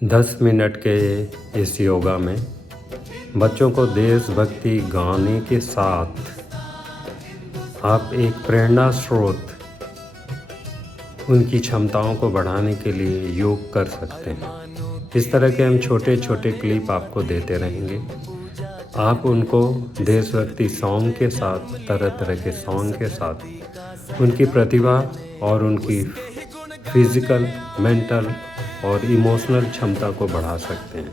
10 minute के इस योगा में बच्चों को देशभक्ति गाने के साथ आप एक प्रेरणा स्रोत उनकी क्षमताओं को बढ़ाने के लिए योग कर सकते हैं। इस तरह के हम छोटे छोटे क्लिप आपको देते रहेंगे। आप उनको देशभक्ति सॉन्ग के साथ, तरह तरह के सॉन्ग के साथ उनकी प्रतिभा और उनकी फिज़िकल, मेंटल और इमोशनल क्षमता को बढ़ा सकते हैं।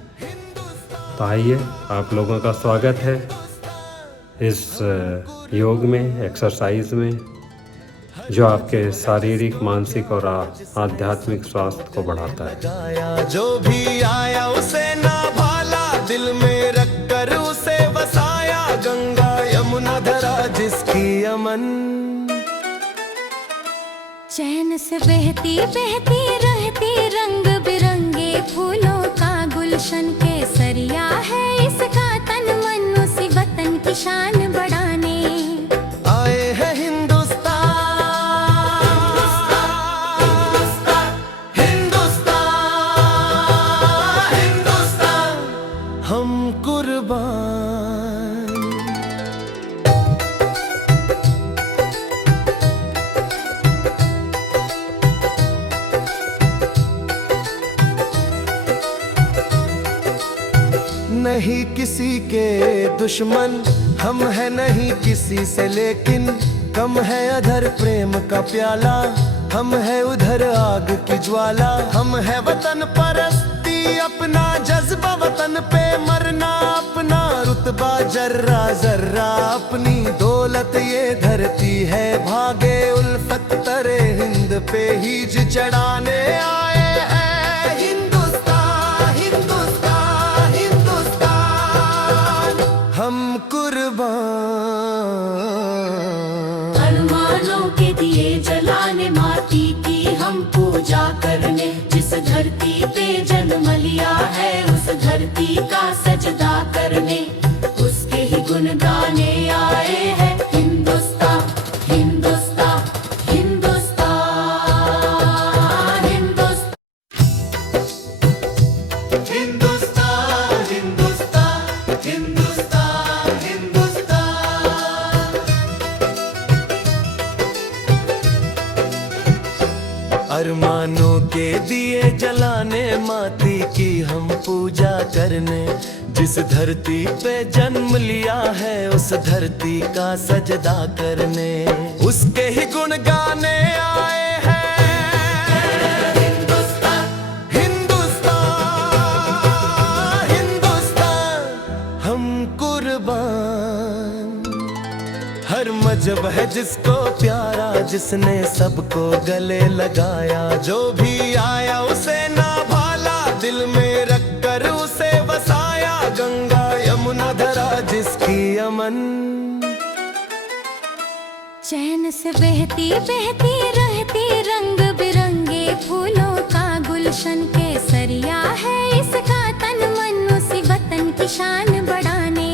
तो आइए, आप लोगों का स्वागत है इस योग में, एक्सरसाइज में, जो आपके शारीरिक, मानसिक और आध्यात्मिक स्वास्थ्य को बढ़ाता है। जो भी आया उसे ना भाला, दिल में रख कर उसे बसाया, गंगा यमुना धरा जिसकी अमन। चैन से बहती बहती रहती रंग बिरंगे फूलों का गुलशन केसरिया है, इसका तन मन उसी वतन की शान बढ़ाने आए हैं हिंदुस्तान, हिंदुस्तान, हिंदुस्तान, हम कुर्बान। नहीं किसी के दुश्मन हम है, नहीं किसी से, लेकिन कम है अधर प्रेम का प्याला, हम है उधर आग की ज्वाला। हम है वतन परस्ती, अपना जज्बा वतन पे मरना, अपना रुतबा जर्रा जर्रा, अपनी दौलत ये धरती है, भागे उल्फत तरे हिंद पे हीज चढ़ाने आए हैं। हम कुर्बान। अरमानों के दिए जलाने, माटी की हम पूजा करने, जिस धरती पे जन्म लिया है उस धरती का सजदा करने, उसके ही गुण गाने आए हैं। हिंदुस्तान, हिंदुस्तान, हिंदुस्तान, हिंदुस्तान, हिंदुस्तान, हिंदुस्तान, हिंदुस्तान, हिंदुस्तान। अरमानों के दिए जलाने, माटी की हम पूजा करने, जिस धरती पे जन्म लिया है उस धरती का सजदा करने, उसके ही गुण गाने आए हैं। हिंदुस्तान, हिंदुस्तान, हिंदुस्तान, हम कुर्बान। हर मजहब है जिसको प्यारा, जिसने सबको गले लगाया, जो भी आया उसे ना भाला, दिल में रख कर उसे बसाया, गंगा यमुना धरा जिसकी अमन। चैन से बहती बहती रहती रंग बिरंगे फूलों का गुलशन केसरिया है, इसका तन मन उसी वतन की शान बढ़ाने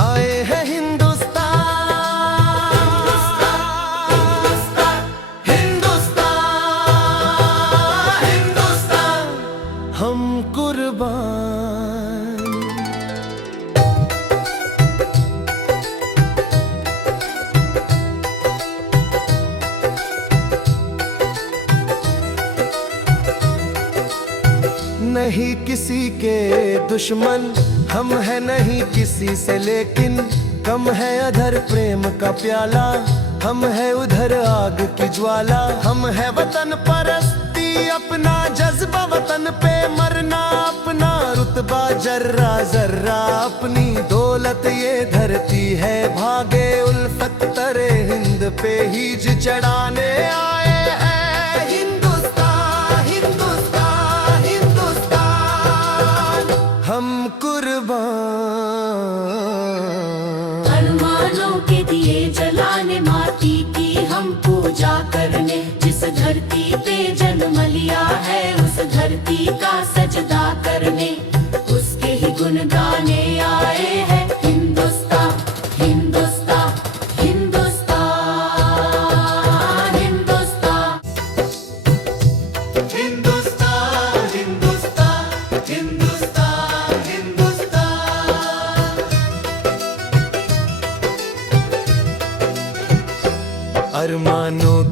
आए हैं हिंदुस्तान, हिंदुस्तान, हिंदुस्तान, हम कुर्बान। नहीं किसी के दुश्मन हम है, नहीं किसी से, लेकिन कम है अधर प्रेम का प्याला, हम है उधर आग की ज्वाला। हम है वतन परस्ती, अपना जज्बा वतन पे मरना, अपना रुतबा जर्रा जर्रा, अपनी दौलत ये धरती है, भागे उल्फत तरे हिंद पे हीज चढ़ाने आए हैं। हम कुर्बान। अरमानों के दिए जलाने, माटी की हम पूजा करने, जिस धरती पे जन्म लिया है उस धरती का सजदा करने, उसके ही गुण गाने आए हैं। हिंदुस्तान, हिंदुस्तान, हिंदुस्तान, हिंदुस्तान, हिंदुस्तान, हिंदुस्तान,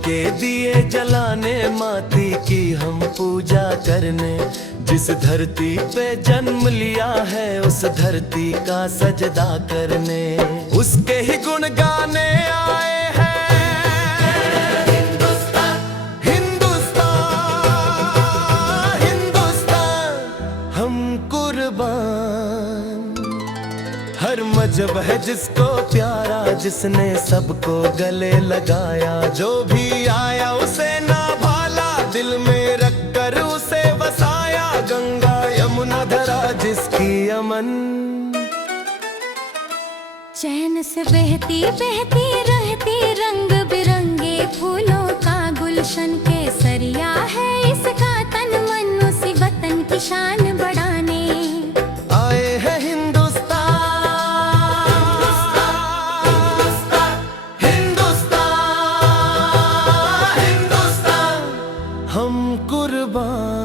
के दिए जलाने, माटी की हम पूजा करने। जिस धरती पे जन्म लिया है उस धरती का सजदा करने, उसके ही गुण गाने आए हैं। हिंदुस्तान हिंदुस्तान हिंदुस्तान हम कुर्बान। हर मजहब है जिसको प्यारा, जिसने सबको गले लगाया। जो भी आया उसे ना भाला, दिल में रख कर उसे बसाया। गंगा यमुना धरा जिसकी अमन, चैन से बहती बहती रहती रंग बिरंगे फूलों का गुलशन केसरिया है। इसका तन मन उसी वतन की शान बढ़ाने आए हैं। हिंदुस्तान हिंदुस्तान हिंदुस्तान हम कुर्बान।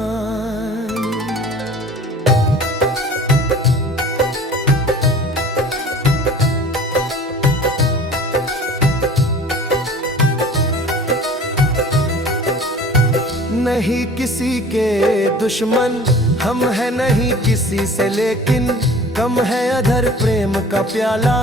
नहीं किसी के दुश्मन हम है, नहीं किसी से लेकिन कम है अधर प्रेम का प्याला।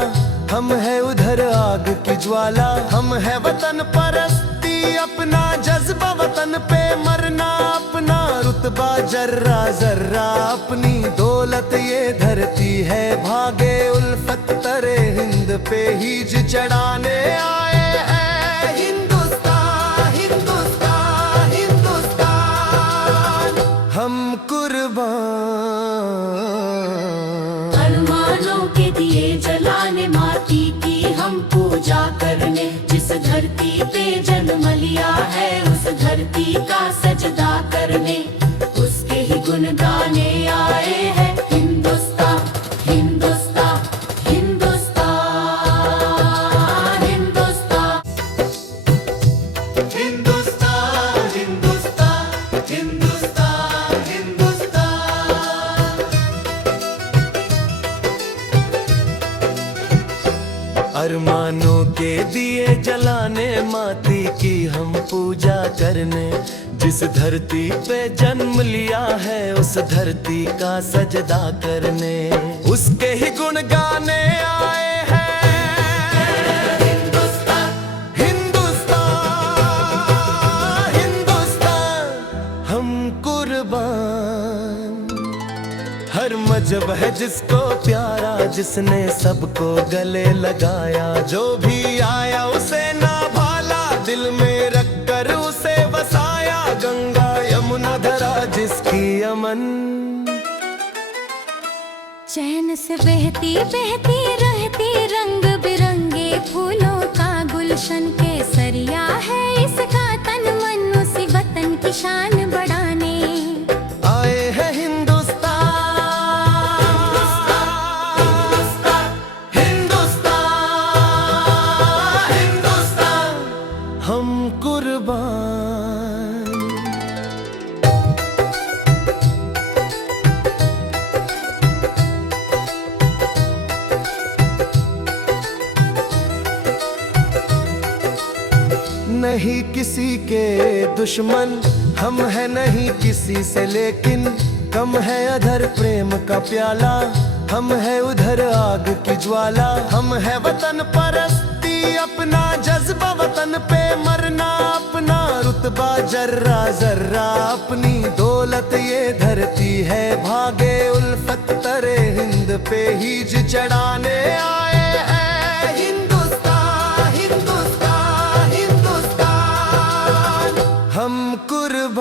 हम है उधर आग की ज्वाला। हम है वतन परस्ती अपना जज्बा, वतन पे मरना अपना रुतबा। जर्रा जर्रा अपनी दौलत ये धरती है, भागे उल्फत तरे हिंद पे हीज चढ़ाने आए हैं। हिंदुस्तान हिंदुस्तान हिंदुस्तान हम कुर्बान। अरमानों के दिए जलाने, माटी की हम पूजा करने। जिस धरती पे जन्म लिया है उस धरती का सजदा करने, उसके ही गुण गाने आए हैं। हिंदुस्तान हिंदुस्तान हिंदुस्तान हिंदुस्तान हिंदुस्तान हिंदुस्तान हिंदुस्तान हिंदुस्तान। अरमानों के दिए जलाने, माटी की हम पूजा करने। जिस धरती पे जन्म लिया है उस धरती का सजदा करने, उसके ही गुण गाने आए हैं। हिंदुस्तान हिंदुस्तान हिंदुस्तान हम कुर्बान। हर मजहब है जिसको प्यारा, जिसने सबको गले लगाया। जो भी आया उसे ना भाला, दिल में रख कर उसे बसाया। गंगा यमुना धरा जिसकी अमन, चैन से बहती बहती रहती रंग बिरंगे फूलों का गुलशन केसरिया है। इसका तन मन उसी वतन की शान बढ़ाने आए हैं। हिंदुस्तान हिंदुस्तान हिंदुस्तान हम कुर्बान। नहीं किसी के दुश्मन हम है, नहीं किसी से लेकिन कम है अधर प्रेम का प्याला। हम है उधर आग की ज्वाला। हम है वतन परस्ती अपना जज्बा, वतन पे मरना अपना रुतबा। जर्रा जर्रा अपनी दौलत ये धरती है, भागे उल्फत तरे हिंद पे हीज चढ़ाने आए हैं। हिंदुस्तान हिंदुस्तान हिंदुस्तान हम कुर्बान।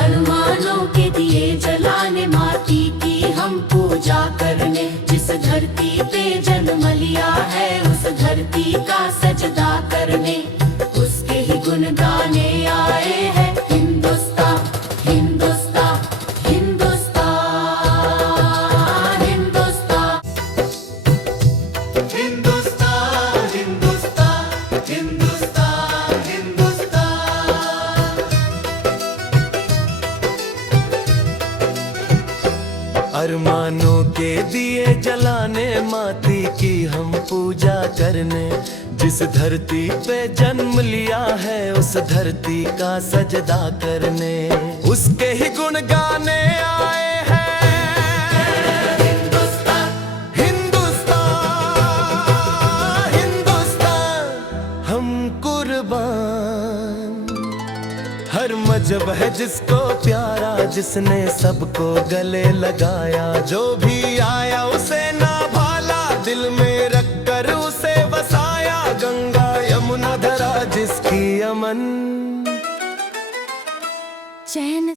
अरमानों के दिए जलाने, माटी की हम पूजा करने। जिस धरती पे जन्म लिया है उस धरती का सजदा करने, उसके ही गुण गाने आए हैं। हिंदुस्तान हिंदुस्तान हिंदुस्तान हिंदुस्तान हिंदुस्तान हिंदुस्तान हिंदुस्तान हिंदुस्तान। अरमानों के दिए जलाने, माटी की हम पूजा करने। जिस धरती पे जन्म लिया है उस धरती का सजदा करने, उसके ही गुण गाने आए हैं। हिंदुस्तान हिंदुस्तान हिंदुस्तान हम कुर्बान। हर मजहब है जिसको प्यारा, जिसने सबको गले लगाया, जो भी आया उसे ना भाला, दिल में रख कर उसे बसाया। गंगा यमुना धरा जिसकी अमन चैन